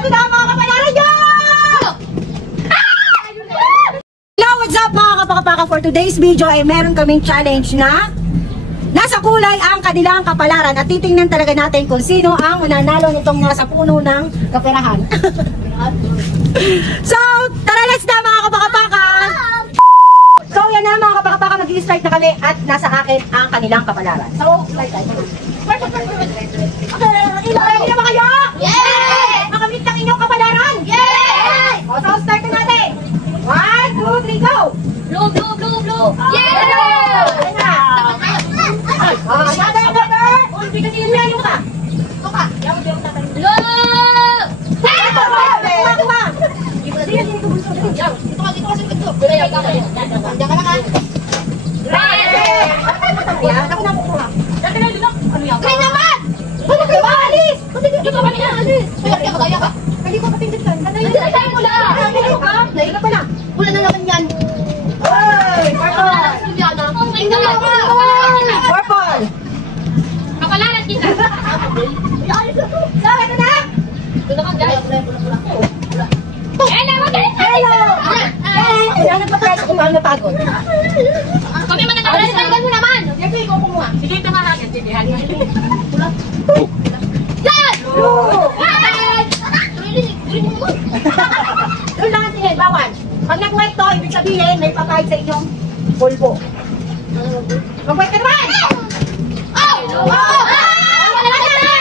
Eto na mga kapalaran nyo! Hello, what's up mga kapakapaka? For today's video ay meron kaming challenge na nasa kulay ang kanilang kapalaran at titingnan talaga natin kung sino ang mananalo nitong nasa puno ng kaperahan. So, tara, let's na mga kapakapaka! So, yan na mga kapakapaka, mag-i-start na kami at nasa akin ang kanilang kapalaran. So, start tayo. Okay, ready na ba kayo? Yes! Makamit ng inyong kapalaran? Yes! O, so start na natin. 1, 2, 3, go! Blue, blue, blue, blue! Yes! Ayun na. Another. Yan yung ka. Blue! Green naman! Ano kayo alis? Dito kami alis! Kaya ka? Hindi ko kapinditan. Nandiyan mula! Naila pa lang. Wala na naman yan! Ay, purple. Oh my God! Purple. Kapalaran kita! So, ito na. Ito ka guys! Hello! Hello. Kaya nagpa-press kung ano napagod. Kami man nag-alas! Tanggal mo naman! Yan, ikaw kumuha. Sige, ito nga agad. Sige, yan! Blue. Doon lang tingin, bawal. Pag nag-white to, ibig sabihin, may papayag sa inyong pulbo. Mag-white ka naman! Oh! Oh!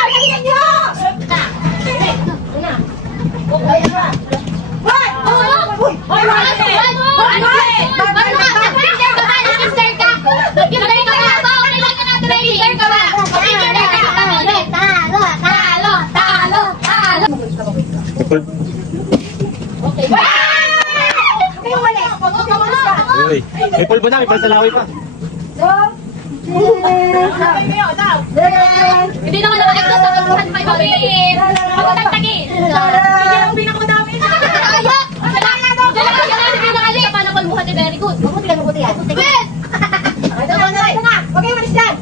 Galingan nyo! Una. Ayan na. What? Uy! Uy! Uy, may pulbo na, may pansalawi pa. Hindi naman naman ito sa pagbuhan pa yung mabin. Pagtagtagin. Hindi ang pinakamadami. Ayok! Paano pagbuhan ni very good? Mabuti yan, mabuti yan. Yes! Ito na. Huwag kayo malis dyan.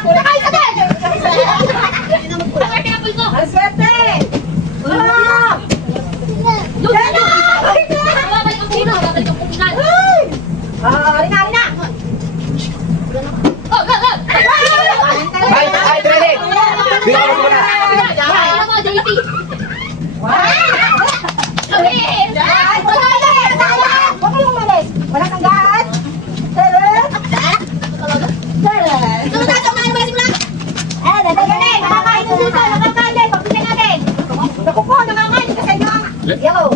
Sakay sa din! Ang pinapul ko! Ang swerte! Babalik ang puno! Babalik ang punan! Rina! Oh, go, go! Ay, training! Bigyan ko muna! Ano mo, JP? Huwag kayong malis. Walang tanggaan. Nakakain ko dito. Nakakain. Pagpili natin. Naku po, nakakain ka sa inyo. Yellow.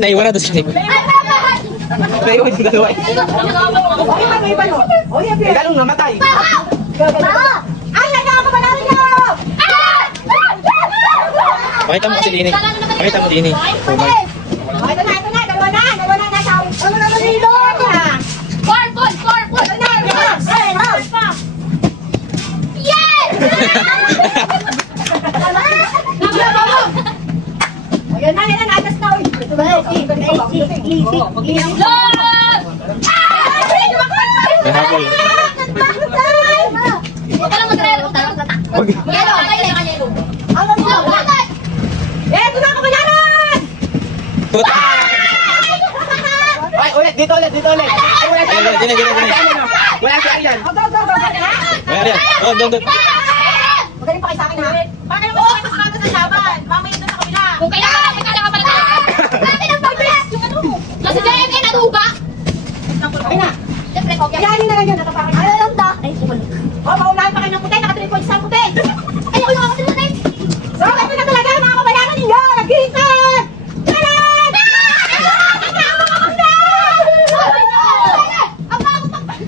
Naiwan na doon siya. Naiwan yung dalawa. May iba no? Eh, lalong namatay. Ay, nakakapalaran nyo! Pakita mo kasi Dini. Pakita mo Dini. Ito na. Dalawa na. Dalawa na nilo. Purple! Purple! Yes! Ayan na. Atas na. Ito ba? Nahabol. Huwag ka lang mag-relo. Yelo, yelo. Eto na, kapalaran! Ay, ulit, dito ulit. Ay, wala si Arian. Dini. Wala si Arian. Go. Wala Arian. Doon. Magaling pa kayo sa akin, ha? Bakit mo kayo sa laban? Mamaya doon sa kabila. Kung kailangan kita nakapalitan. Dati ng pag-bless yung ano mo. Kasi dahil kayo naduba. Ayun na. Siyempre, kopya. Yanin na lang yun, nakapakit. Ano lang da? Ay, sumalik. Maunahan pa kayo ng puti, naka-3 points sa puti. Ay, ako yung makakasimutin. So, ito na talaga, mga kapalaran ninyo! Nag-iitan! Taran!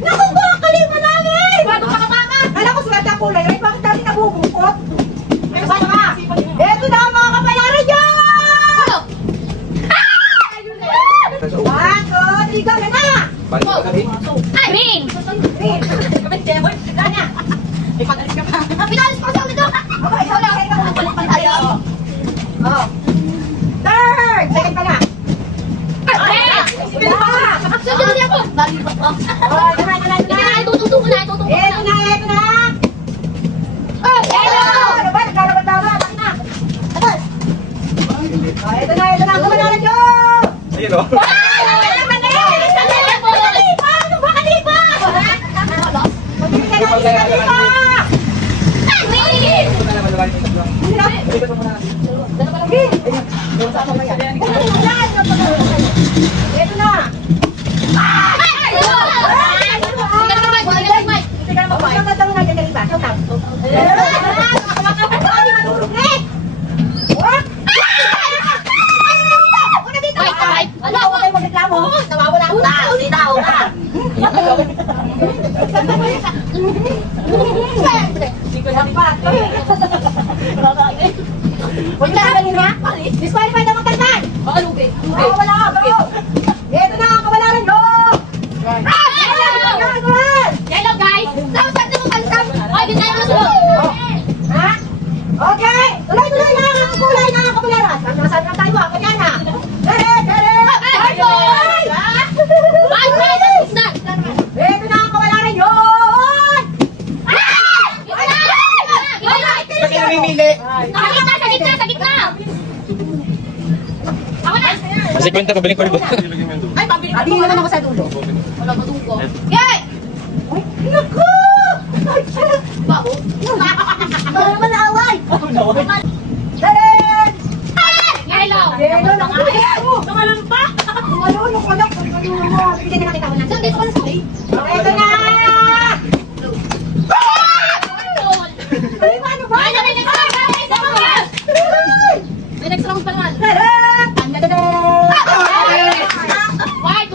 Naku po, kalima namin! Bago pa kapaka. Alam ko, swerte ang kulay. Ay, bakit natin nabubungkot? Ay, basta ka! Ito na, mga kapalaran nyo! Ano? 1, 2, 3, go! Yan na! Balik ka gabi. Ay, Ming! Green! dito. Ito na. Disqualified ang magkalman! Wala ka, bro! Ito na ang kabalaran nyo! Hello guys! Ay, di tayo masulog! Ha? Okay! Tuloy-tuloy na ang kulay na ang kabalaran! Saan na tayo? Ganyan na! Dere! Ito na ang kabalaran nyo! Ba't kayo namimili? Sa gitna! Ako na! Kasi kwenta, pabiling ko rin ba? Ay, pabili Abi naman ako sa dulo. Wala ba dugo? Yay! Ay, naku! Babo? Wala naman naaway! Dere! Hello! Hello na kulay! Tumalang pa! Tumalun ako na! Tumalun mo! Bigyan na kita ko na. Saan dito ka na stay? Ito na! Ay, ano ba? Ay, next round! May next round pa naman. Dere! White!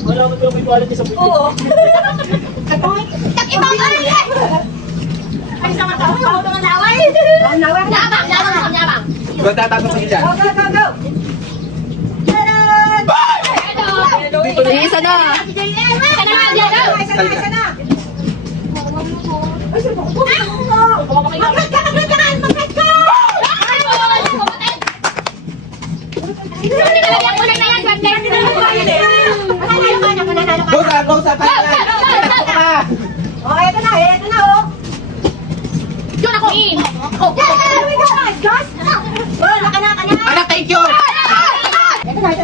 Wala mo yung may quality sa buhay. Oo. Ibang yan! Ay, sama ka. Pao naman laway. Ang nawak na. Yabang. Ba't tatanong kayo dyan? Go! Taran! Hello. Isa na. Isa na! Ay, sino ba? Magkat ka! Go sa pangalan! Oh, eto na, oh. Yun ako. There we go, guys. Oh, naka na. Anak, thank you! Eto na.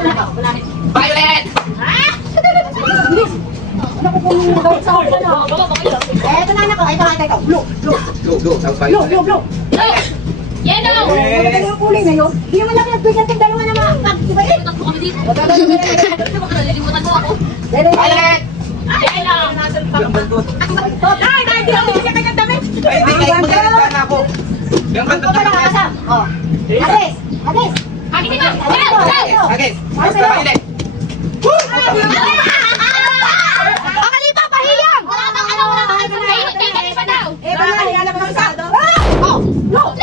Violet! Eto na, anak ko. Ito. Blue. Go, sa Violet. Blue. Yellow. Ano yung kulay na yun? Hindi naman lang nagbigyan ng dalawa na mga pag, di ba eh? Limutan ko kami dito. Limutan mo ako. Violet! Yellow. Ang bantot. Ay, hindi ako bigyan kanyang damit. Ay, hindi kayo magkakita na ako. Ang bantot na ako. Oh. Agis. Kami dito. Agis, basta Violet. Ang kalipa, pahiyang. Wala nang ano. Kay kalipa daw. Eto na, hiyala mo ng sado. Oh. No!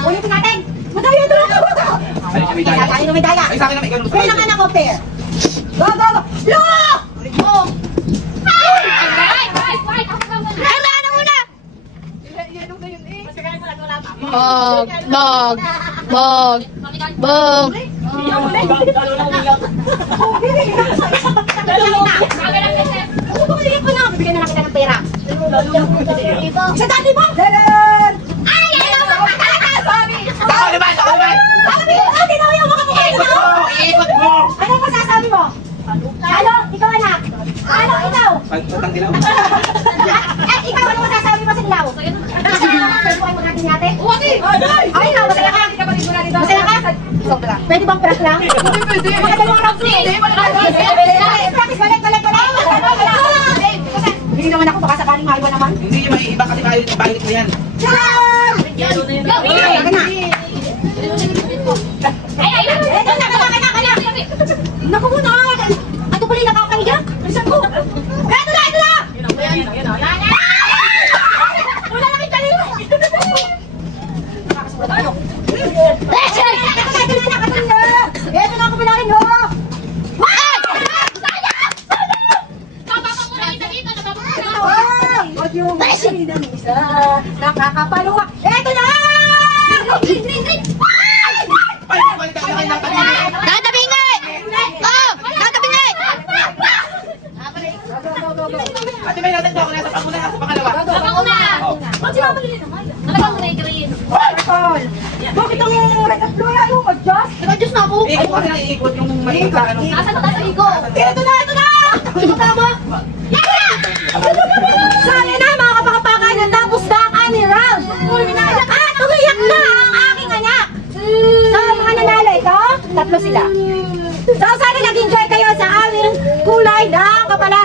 Ulitin natin! Madali ito lang ako! Ay, kami daya. Tayo na may daya! Ay, sa akin naman, ikaw naman. Kailangan ako, pair! Go! Look! Oh. White. Wala na muna. Bog. Bibigyan ko na! Bibigyan na kita ng pera! Sa dati ba? Dalan! Ay, hello. Ako naman! Sabi ko! Tinawi ang mga mukha ko! Iikot mo! Ano ang masasabi mo? Ano? Ikaw anak? Ano ikaw? Pagputang dilaw. At ikaw, ano masasabi mo sa dilaw? Sa buhay mo natin natin? Uwati. Ay, ikaw, masaya ka? Masaya ka? Pwede bang prank lang? Pwede. Mga dalawang round three. Practice, balik. Hindi naman ako, baka sakaling maiwan naman. Hindi, may iba kasi tayo yung Violet mo yan. Yan! Lagi na. Ay. Eto na. Naku muna! Ano pala yung nakakahiya? Bilisan ko! Eto na! Wala na kayo kanina! Nakakasulat tayo. Eto na ako pinarin mo! Huwag yung machine ng isa. Nakakapaluwa. Eto na! Ay, balitan na kayo ng kanina. Tatabingi! Oh! Tatabingi! Ate, may natin ako nasa panguna sa pangalawa. Napakuna. Talagang green. Purple. Bakit ang red at blue? Ayaw mo, Diyos? Nag-adjust na ako. Ikot ko na, ikot yung maliit sa ano. Nasaan na tayo, Igo? Ito na, ito na! Ito tama. Sana na, mga kapakapakan, natapos na ang aming round. At umiyak na ang aking anak. So, mga nanalo ito, tatlo sila. So, sana nag-enjoy kayo sa aming kulay ng kapalaran.